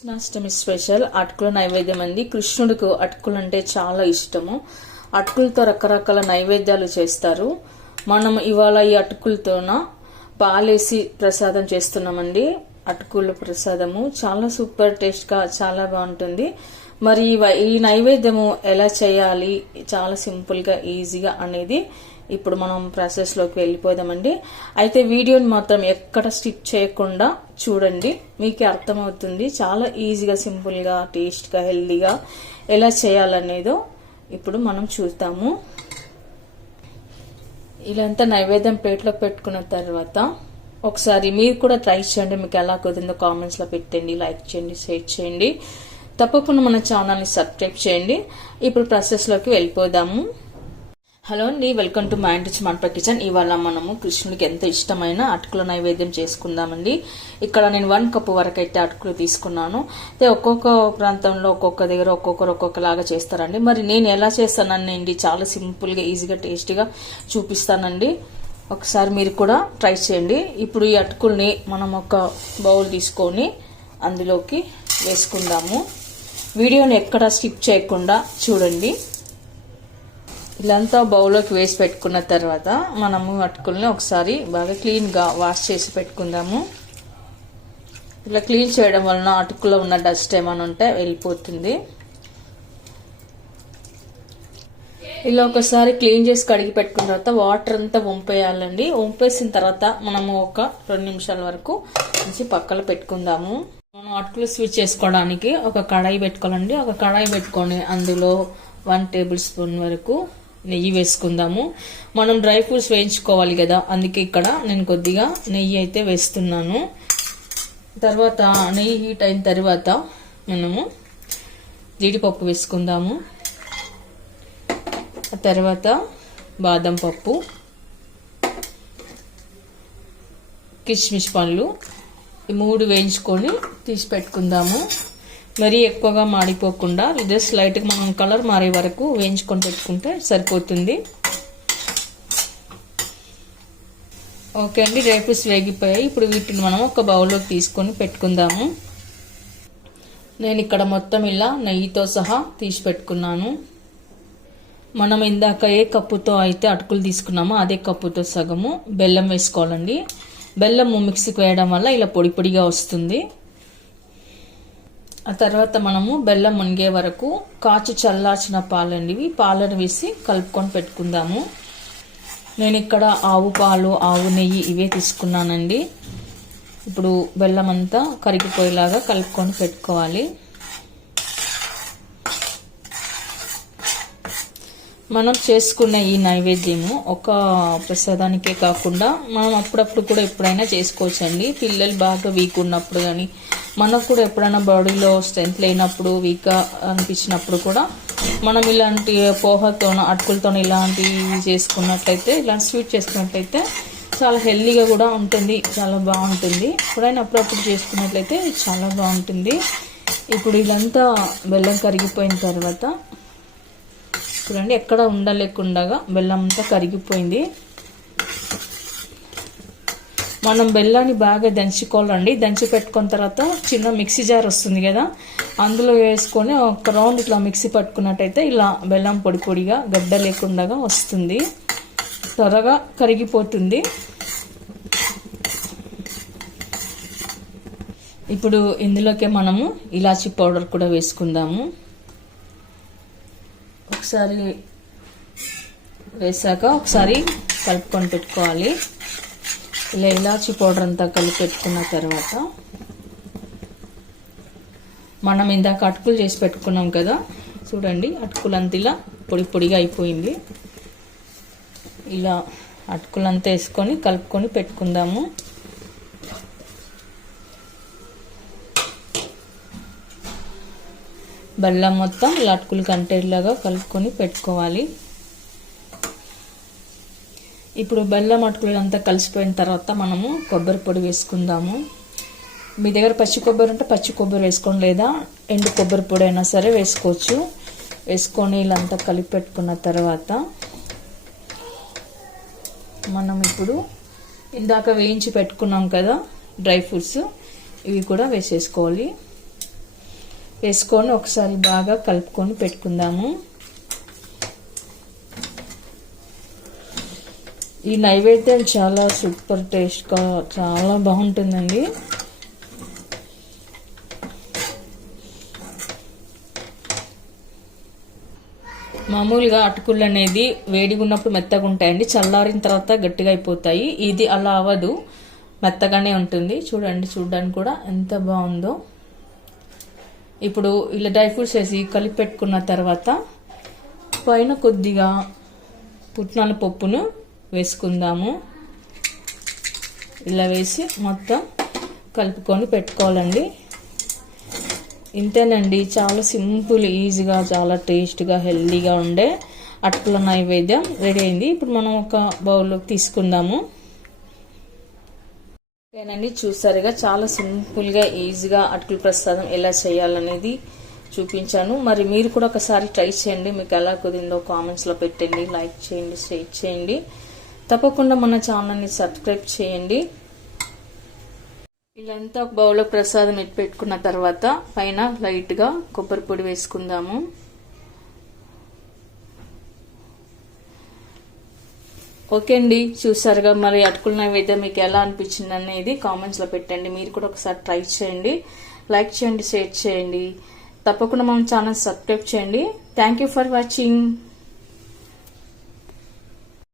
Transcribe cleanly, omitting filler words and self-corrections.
Krishnashtami special అటుకుల నైవేద్యం అండి. కృష్ణుడికి అటుకులు అంటే చాలా ఇష్టము. అటుకులతో రకరకాల నైవేద్యాలు చేస్తారు. మనం ఇవాళ ఈ అటుకులతోన పాలేసి ప్రసాదం చేస్తున్నామండి. అటుకుల ప్రసాదము చాలా సూపర్ టేస్ట్ గా చాలా బాగుంటుంది. మరి ఈ నైవేద్యము ఎలా చేయాలి, చాలా సింపుల్ గా ఈజీగా అనేది ఇప్పుడు మనం ప్రాసెస్ లోకి వెళ్ళిపోదామండి. అయితే వీడియోని మాత్రం ఎక్కడ స్కిప్ చేయకుండా చూడండి, మీకే అర్థమవుతుంది. చాలా ఈజీగా, సింపుల్ గా, టేస్ట్ గా, హెల్దీగా ఎలా చేయాలనేదో ఇప్పుడు మనం చూద్దాము. ఇలాంతా నైవేద్యం ప్లేట్లో పెట్టుకున్న తర్వాత ఒకసారి మీరు కూడా ట్రై చేయండి. మీకు ఎలా కుదిరిందో కామెంట్స్ లో పెట్టండి, లైక్ చేయండి, షేర్ చేయండి. తప్పకుండా మన ఛానల్ని సబ్స్క్రైబ్ చేయండి. ఇప్పుడు ప్రాసెస్ లోకి వెళ్ళిపోదాము. హలో అండి, వెల్కమ్ టు మై ఇంటి మంట కిచెన్. ఇవాళ మనము కృష్ణుడికి ఎంతో ఇష్టమైన అటుకుల నైవేద్యం చేసుకుందామండి. ఇక్కడ నేను 1 కప్పు వరకు అయితే అటుకులు తీసుకున్నాను. అయితే ఒక్కొక్క ప్రాంతంలో ఒక్కొక్క దగ్గర ఒక్కొక్కలాగా చేస్తారండి. మరి నేను ఎలా చేస్తానండి, చాలా సింపుల్ గా, ఈజీగా, టేస్టీగా చూపిస్తానండి. ఒకసారి మీరు కూడా ట్రై చేయండి. ఇప్పుడు ఈ అటుకుల్ని మనం ఒక బౌల్ తీసుకొని అందులోకి వేసుకుందాము. వీడియోని ఎక్కడ స్కిప్ చేయకుండా చూడండి. ఇలాంతా బౌల్లోకి వేసి పెట్టుకున్న తర్వాత మనము అటుకుల్ని ఒకసారి బాగా క్లీన్గా వాష్ చేసి పెట్టుకుందాము. ఇలా క్లీన్ చేయడం వలన అటుకులో ఉన్న డస్ట్ ఏమైనా ఉంటే వెళ్ళిపోతుంది. ఇలా ఒకసారి క్లీన్ చేసి కడిగి పెట్టుకున్న తర్వాత వాటర్ అంతా వంపేయాలండి. వంపేసిన తర్వాత మనము ఒక 2 నిమిషాల వరకు నుంచి పక్కన పెట్టుకుందాము. మనం అటుకులు స్విచ్ చేసుకోవడానికి ఒక కడాయి పెట్టుకోవాలండి. ఒక కడాయి పెట్టుకొని అందులో 1 టేబుల్ స్పూన్ వరకు నెయ్యి వేసుకుందాము. మనం డ్రై ఫ్రూట్స్ వేయించుకోవాలి కదా, అందుకే ఇక్కడ నేను కొద్దిగా నెయ్యి అయితే వేస్తున్నాను. తర్వాత నెయ్యి హీట్ అయిన తర్వాత మనము జీడిపప్పు వేసుకుందాము. తర్వాత బాదం పప్పు, కిస్మిస్ పండ్లు, ఈ 3 వేయించుకొని తీసి పెట్టుకుందాము. మరీ ఎక్కువగా మాడిపోకుండా జస్ట్ లైట్గా మనం కలర్ మారే వరకు వేయించుకొని పెట్టుకుంటే సరిపోతుంది. ఓకే అండి, డ్రై ఫ్రూట్స్ వేగిపోయాయి. ఇప్పుడు వీటిని మనం ఒక బౌల్లోకి తీసుకొని పెట్టుకుందాము. నేను ఇక్కడ మొత్తం ఇలా నెయ్యితో సహా తీసి పెట్టుకున్నాను. మనం ఇందాక ఏ కప్పుతో అయితే అటుకులు తీసుకున్నామో అదే కప్పుతో సగము బెల్లం వేసుకోవాలండి. బెల్లం మిక్సీకి వేయడం వల్ల ఇలా పొడి పొడిగా వస్తుంది. ఆ తర్వాత మనము బెల్లం మునిగే వరకు కాచి చల్లార్చిన పాలండి, పాలను వేసి కలుపుకొని పెట్టుకుందాము. నేను ఇక్కడ ఆవు పాలు, ఆవు నెయ్యి ఇవే తీసుకున్నానండి. ఇప్పుడు బెల్లం అంతా కరిగిపోయేలాగా కలుపుకొని పెట్టుకోవాలి. మనం చేసుకున్న ఈ నైవేద్యము ఒక ప్రసాదానికే కాకుండా మనం అప్పుడప్పుడు కూడా ఎప్పుడైనా చేసుకోవచ్చండి. పిల్లలు బాగా వీక్ ఉన్నప్పుడు కానీ, మనకు కూడా ఎప్పుడైనా బాడీలో స్ట్రెంత్ లేనప్పుడు, వీక్గా అనిపించినప్పుడు కూడా మనం ఇలాంటి పోహతోనో అటుకులతో ఇలాంటివి చేసుకున్నట్లయితే, ఇలాంటి స్వీట్ చేసుకున్నట్లయితే చాలా హెల్దీగా కూడా ఉంటుంది, చాలా బాగుంటుంది. ఎప్పుడైనా అప్పుడప్పుడు చేసుకున్నట్లయితే చాలా బాగుంటుంది. ఇప్పుడు ఇదంతా బెల్లం కరిగిపోయిన తర్వాత చూడండి, ఎక్కడ ఉండలేకుండా బెల్లం అంతా కరిగిపోయింది. మనం బెల్లాన్ని బాగా దంచుకోవాలండి. దంచి పెట్టుకున్న తర్వాత చిన్న మిక్సీ జార్ వస్తుంది కదా, అందులో వేసుకొని ఒక రౌండ్ ఇట్లా మిక్సీ పట్టుకున్నట్టయితే ఇలా బెల్లం పొడి పొడిగా గడ్డ లేకుండా వస్తుంది, త్వరగా కరిగిపోతుంది. ఇప్పుడు ఇందులోకి మనము ఇలాచీ పౌడర్ కూడా వేసుకుందాము. ఒకసారి వేసాక ఒకసారి కలుపుకొని పెట్టుకోవాలి. ఇలా ఇలాచీ పౌడర్ అంతా కలిపి పెట్టుకున్న తర్వాత మనం ఇందాక అటుకులు చేసి పెట్టుకున్నాం కదా, చూడండి అటుకులంతా ఇలా పొడి పొడిగా అయిపోయింది. ఇలా అటుకులంతా వేసుకొని కలుపుకొని పెట్టుకుందాము. బెల్లం మొత్తం ఇలా అటుకులు కంటేలాగా కలుపుకొని పెట్టుకోవాలి. ఇప్పుడు బెల్లం అటుకులు అంతా కలిసిపోయిన తర్వాత మనము కొబ్బరి పొడి వేసుకుందాము. మీ దగ్గర పచ్చి కొబ్బరి ఉంటే పచ్చి కొబ్బరి వేసుకోండి, లేదా ఎండు కొబ్బరి పొడి అయినా సరే వేసుకోవచ్చు. వేసుకొని ఇలా అంతా కలిపి పెట్టుకున్న తర్వాత మనం ఇప్పుడు ఇందాక వేయించి పెట్టుకున్నాం కదా డ్రై ఫ్రూట్స్, ఇవి కూడా వేసేసుకోవాలి. వేసుకొని ఒకసారి బాగా కలుపుకొని పెట్టుకుందాము. ఈ నైవేద్యం చాలా సూపర్ టేస్ట్గా చాలా బాగుంటుందండి. మామూలుగా అటుకులు అనేది వేడిగా ఉన్నప్పుడు మెత్తగా ఉంటాయండి, చల్లారిన తర్వాత గట్టిగా అయిపోతాయి. ఇది అలా అవ్వదు, మెత్తగానే ఉంటుంది. చూడండి, చూడడానికి కూడా ఎంత బాగుందో. ఇప్పుడు ఇలా డ్రై ఫ్రూట్స్ వేసి కలిపి పెట్టుకున్న తర్వాత పైన కొద్దిగా పుట్నాల పప్పును వేసుకుందాము. ఇలా వేసి మొత్తం కలుపుకొని పెట్టుకోవాలండి. ఇంతేనండి, చాలా సింపుల్, ఈజీగా, చాలా టేస్ట్గా, హెల్దీగా ఉండే అటుకుల నైవేద్యం రెడీ అయింది. ఇప్పుడు మనం ఒక బౌల్లోకి తీసుకుందాము. ఓకేనండి, చూసారుగా చాలా సింపుల్గా ఈజీగా అటుకుల ప్రసాదం ఎలా చేయాలనేది చూపించాను. మరి మీరు కూడా ఒకసారి ట్రై చేయండి. మీకు ఎలా కుదిరిందో కామెంట్స్లో పెట్టండి, లైక్ చేయండి, షేర్ చేయండి. తప్పకుండా మన ఛానల్ని సబ్స్క్రైబ్ చేయండి. ఇలా అంతా ఒక బౌల్లో ప్రసాదం పెట్టుకున్న తర్వాత పైన లైట్గా కొబ్బరి పొడి వేసుకుందాము. ఓకే అండి, చూసారుగా. మరి అటుకుల నైవేద్యం మీకు ఎలా అనిపించింది అనేది కామెంట్స్లో పెట్టండి. మీరు కూడా ఒకసారి ట్రై చేయండి, లైక్ చేయండి, షేర్ చేయండి. తప్పకుండా మన ఛానల్ సబ్స్క్రైబ్ చేయండి. Thank you for watching.